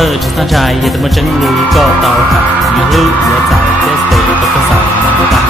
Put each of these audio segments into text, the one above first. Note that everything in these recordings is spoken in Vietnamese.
sơ chỉ sang trái giờ tụi mình chân lùi có tàu hạt nhiều lư giờ dài test để bắt đầu xài nằm ta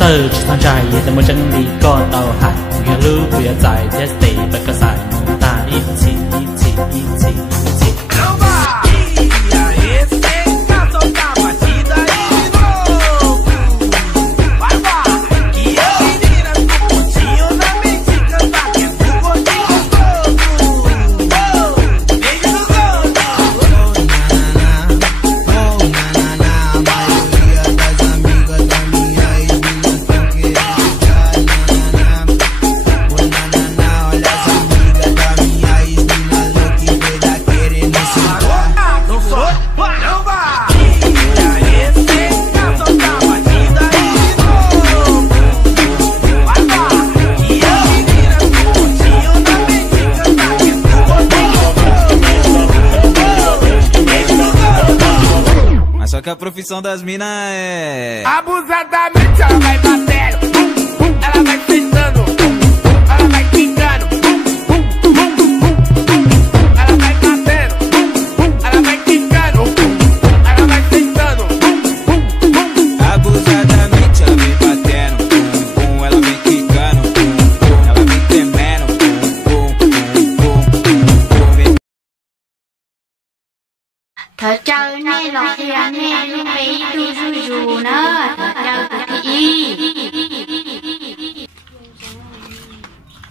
sơ chỉ sang trái giờ tụi mình chân lùi có tàu hạt nhiều lư giờ dài test để bắt đầu xài nằm ta ít chỉ Só que a profissão das minas é... Abusadamente ela vai batendo, ela vai tentando, ela vai quicando, ela vai batendo, ela vai quicando, ela vai tentando. Abusadamente ela vem batendo, ela vem quicando, ela vem tremendo, thở chơi nè lọt thì anh nè lúc ấy đu ru ru nữa thở chơi từ cái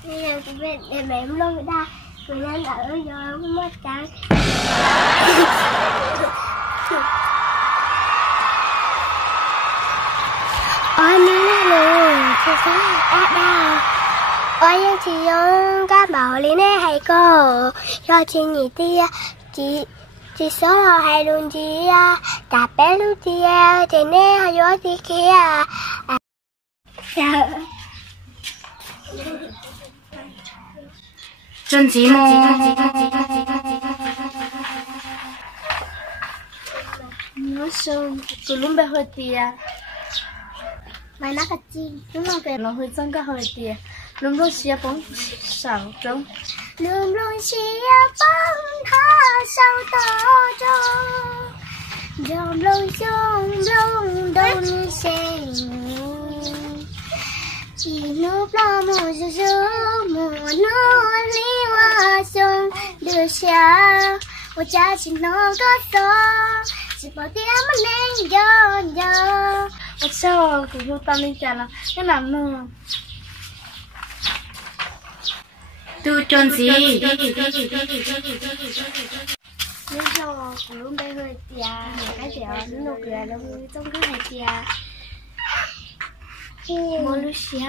bây giờ chị biết để mẹ em luôn người ta người nên ở giờ không mất trắng ôi nè rồi chị sao đau ôi anh chị các bảo lý nè hay cô cho chị nghỉ tia chị số là hay luôn chị đạp bé luôn chị nè hay gió chị kia chân chỉ mô nó sương cứ luôn bé hơi tia mày nói cái chi đúng không kìa nó hơi chân cái hơi tìa lúc lúc xia bóng sảo trống luôn luôn chia bóng tha sao tỏ cho dòng lông đông xanh chỉ núp lo một gió một nỗi li hoa sông đưa xa một cha chỉ nó có gió chỉ bỏ tiếng mà nên gió một sao cứ vô tâm lên chả là cái làm mưa tu tròn gì nếu cho luôn bay hơi tia cái dẻo nó nụ cười nó vui trong cái này tia mua lúc xíu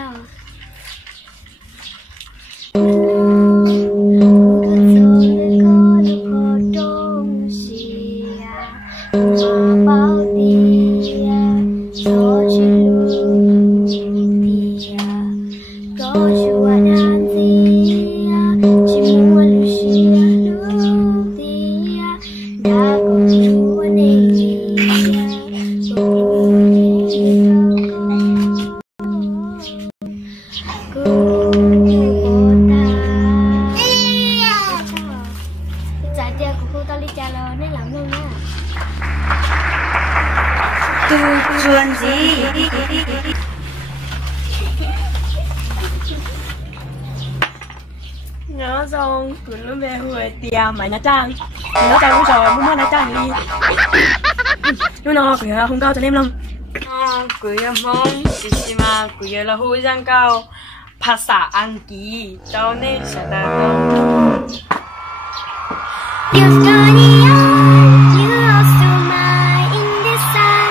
xong cứ luôn về hồi tiệm mày nó trang cũng sợ muốn nó trang đi nhưng nó cứ không cao cho em lắm cứ mong chỉ mà cứ là hồi giang caoภาษาอังกฤษเจ้าเนี่ยฉันนะ You've got it all, you lost your mind in the sun.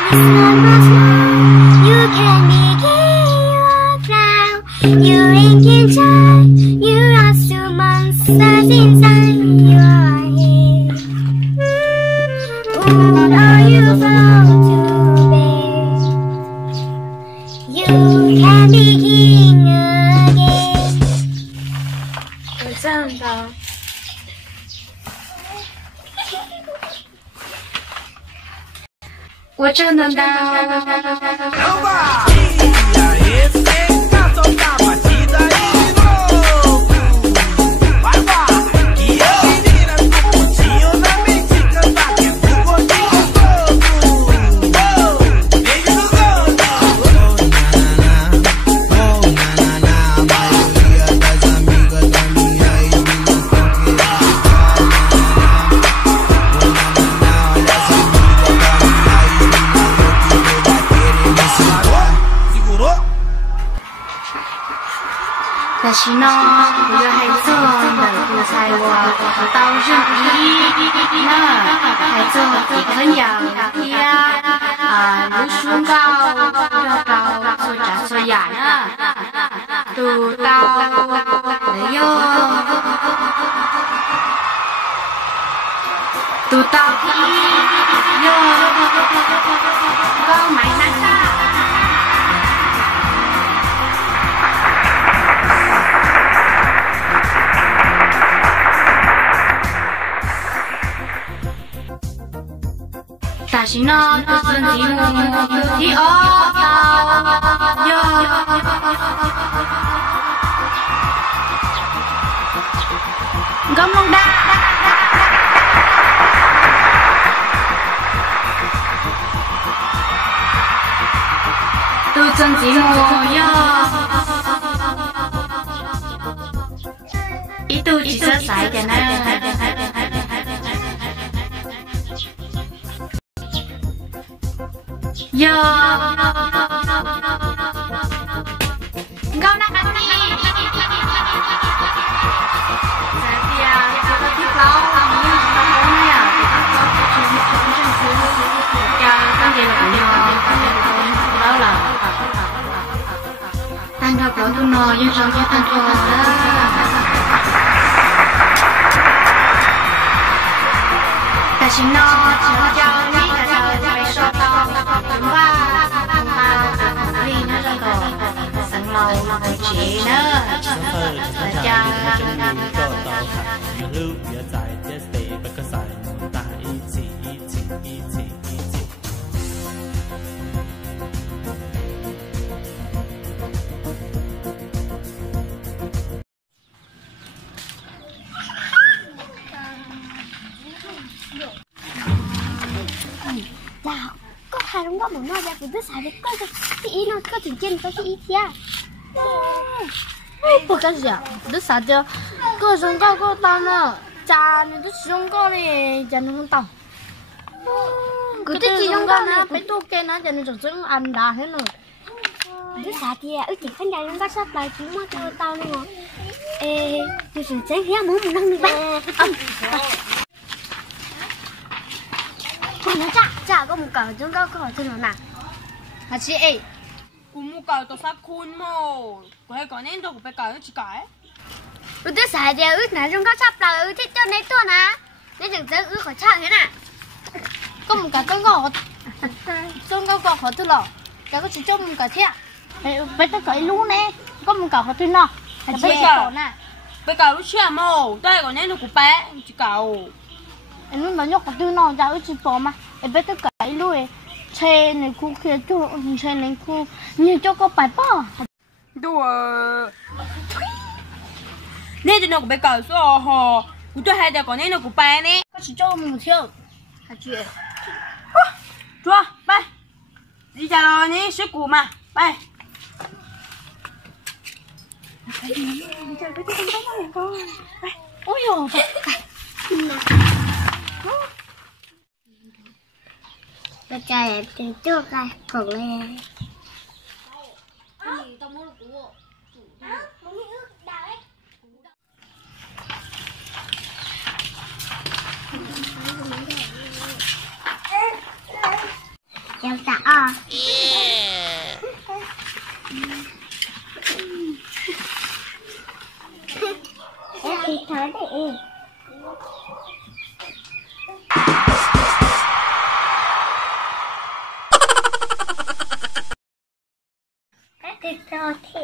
This one was wrong, you can begin your cloud. You ain't can try, you lost your monsters inside your head. What are you from to bear? You can begin again. 这样的。我真的到。但是呢，我要还做的不才我到日里呢，还做一个样呀路树高高高做着做呀呢，都到了哟，都到哟，高买那啥。但是呢，这是题目第二道哟，咁弄得，都真题目哟，一度只识晒嘅呢。Yo, kau nak mati? Saya kita tipau, ini kita mana ya? Jangan dia nak yo, tahu lah. Tanda kau tu no, yang jangan tanda lah. Tapi no, cuma jauh ni dah sampai shota. Và vì nó ra cổ sẵn lâu chỉ nữa là cha lưu phía dài tiết tế và cơ giải một ta ý chí hai đúng đó mà nó ra từ đứa xài đấy có cái ý nó có chừng trên có cái ý kia不干啥，你啥的，各种高个当了，家里都使用高嘞，家里当。cứ cái gì trong đó nè, phải tu cái nó cho nên chúng chúng ăn đá hết rồi. Đứa xài thì chỉ khán giả trong các shop bài chúng nó cho tao luôn rồi. Ê, tôi sẽ chế hết muốn mình ăn được ba. Còn nó chả có một cậu chúng có hỏi tôi nào nào. Hả chị ơi? Cũng một cậu tôi sắp khôn mà, có hay có nên tôi cũng phải cậu chỉ cái. Đứa xài thì ước này trong các shop là thích cho nên tôi nè, nên đừng chơi ước khỏi chăng thế nè. Có một cái gọt, trong cái gọt họ tôi lọ, cái có chỉ cho một cái thiệt. Bây giờ cái lú nè, có một cái họ tôi nọ. Bây giờ lúc chưa mồ, tôi có nên tôi cũng bé chỉ cậu. Em muốn nói nhóc của tôi nó ra ở chỉ bỏ mà, em biết tất cả luôn, xe này khu kia chỗ, xe này khu như chỗ có bài bỏ. Đùa, nên cho nó cũng bị cào số họ, tôi hay để có nên nó cũng bài nè, có chỉ cho một thiếu, hả chị? Chúa, bay, đi trả lời nhé, sức cụ mà, bay. ôi dồi Tôi chơi từ trước đây cùng lên. Chào tạ. Em đi tới đi. Thịt thôi thì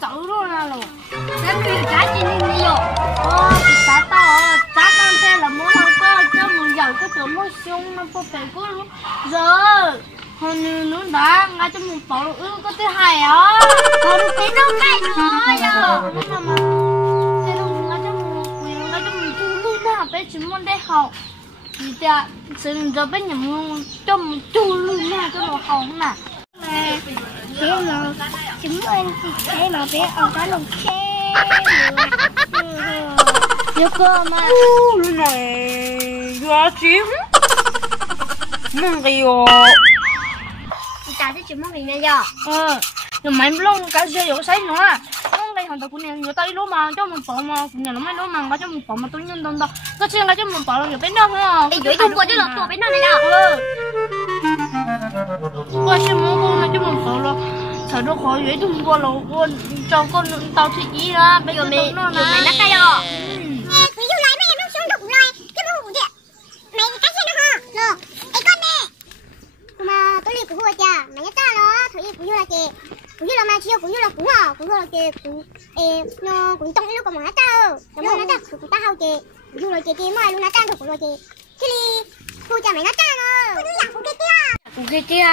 chậu luôn là rồi cái gì cá trên đi nhiều thì cá to cá con xe là muốn không có cho mình giàu cái chỗ mua xung nó có phải có luôn giờ hơn nữa đã ngay cho mình bỏ có thứ hai á còn cái đâu cái nữa giờ nhưng mà cái đâu ngay cho mình tu luôn đó bé chỉ muốn để học thì ta xin cho bé nhà mình cho mình tu luôn nha cho nó học nè thế mà chúng anh thì thế mà bé ở đó lồng xe nhiều cơ mà lúc này gà chim mong gì ta thấy chúng mong gì nè giờ nhưng mà luôn cả xe vô sấy nữa luôn đây hoàn toàn của người ta lúa mà cho mình bỏ mà nhà nó mấy lúa mà cho mình bỏ mà tôi nhân đông đâu có chuyện là cho mình bỏ là bên đó không đi dưới thông qua chứ là tổ bên đó này nào qua xem mua con này cho mình bỏ là sợ nó khỏi dưới thông qua là con cho con tao thì ý ra bây giờ mày nó nát tay rồi ví dụ lại mấy em nó xuống đụng rồi cái mua của chị mày cái xe nó hả rồi cái con nè mà tôi đi của hùa cha mày nhớ ta đó thôi đi của hùa là chị của hùa là mà chiêu của hùa là chị nó cũng trong lúc còn mà tao cảm ơn nó ta của tao chị của hùa là chị mà luôn nó ta của hùa chị thì hùa cha mày nó ta rồi của cái kia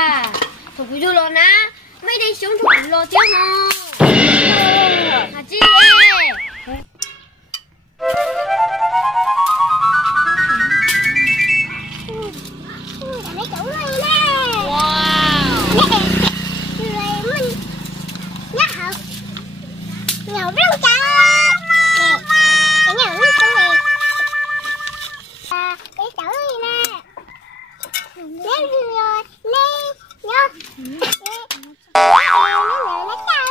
thuộc của hùa là na mấy đi xuống thuộc của hùa chứ không hả chị mấy chủ này nè wow rồi mình nhắc hả nhậu rất cao nè cái nhậu rất con này cái chủ này nè nếu rồi lên nhớ nó chạy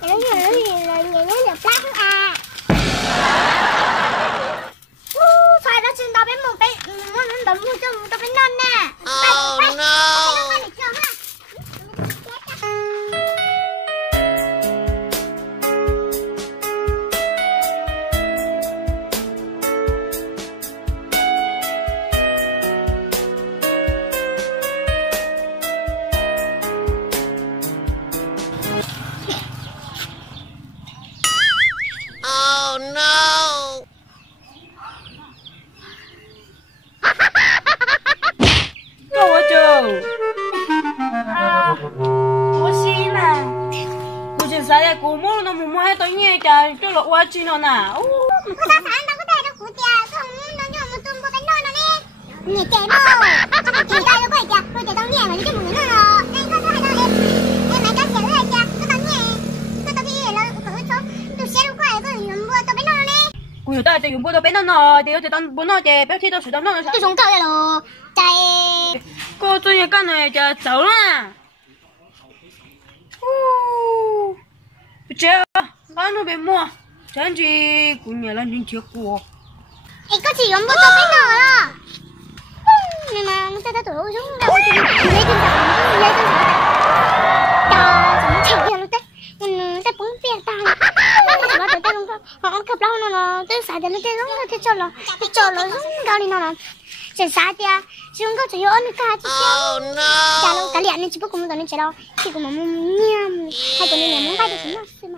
nhớ lắm luôn nè nhớ được lắm à phải nó xin tao biết một cái nó đấm một chân tao biết non nè oh no oh no đâu chưa có gì nè cô chỉ sai là cô mua nó mua hết tôi nhẹ trời cho lọ qua chi nó nè cô ta phán tao có thể đâu của cha không nó nhớ một tuần có cái non nó nè nhẹ trẻ đâu chị tay đâu có cha rồi chị tao nhẹ mà đi cho mọi người nó rồi nên có hai đâu em mày có trẻ rồi cha có tao nhẹ có tao đi là có số tôi sẽ đâu có ai có dùng mua tao biết non nè cô ta chỉ dùng bữa tao bé nó thì tao bữa nó chè bé thì tao sửa tao nó tôi xuống cầu rồi lo chạy cô tôi như cái này chả xấu nè chè bán nó bé mua chẳng chỉ cũng nhớ là những chiếc của ê có chỉ dùng mua tao biết non à nhưng mà nó sẽ tụi xuống đâu thì lấy trên đầu nó chạy theo luôn đấy mình sẽ búng tiền ta nó tới tới luôn họ cặp lâu nó tới xài đến nó tới luôn cái cho nó luôn đâu đi nó chỉ xài tia chỉ không có chỉ ăn cái gì chả lâu cái liền chỉ có cùng tụi nó chỉ đâu chỉ cùng mà mua nhiều hay còn nên muốn cái gì cũng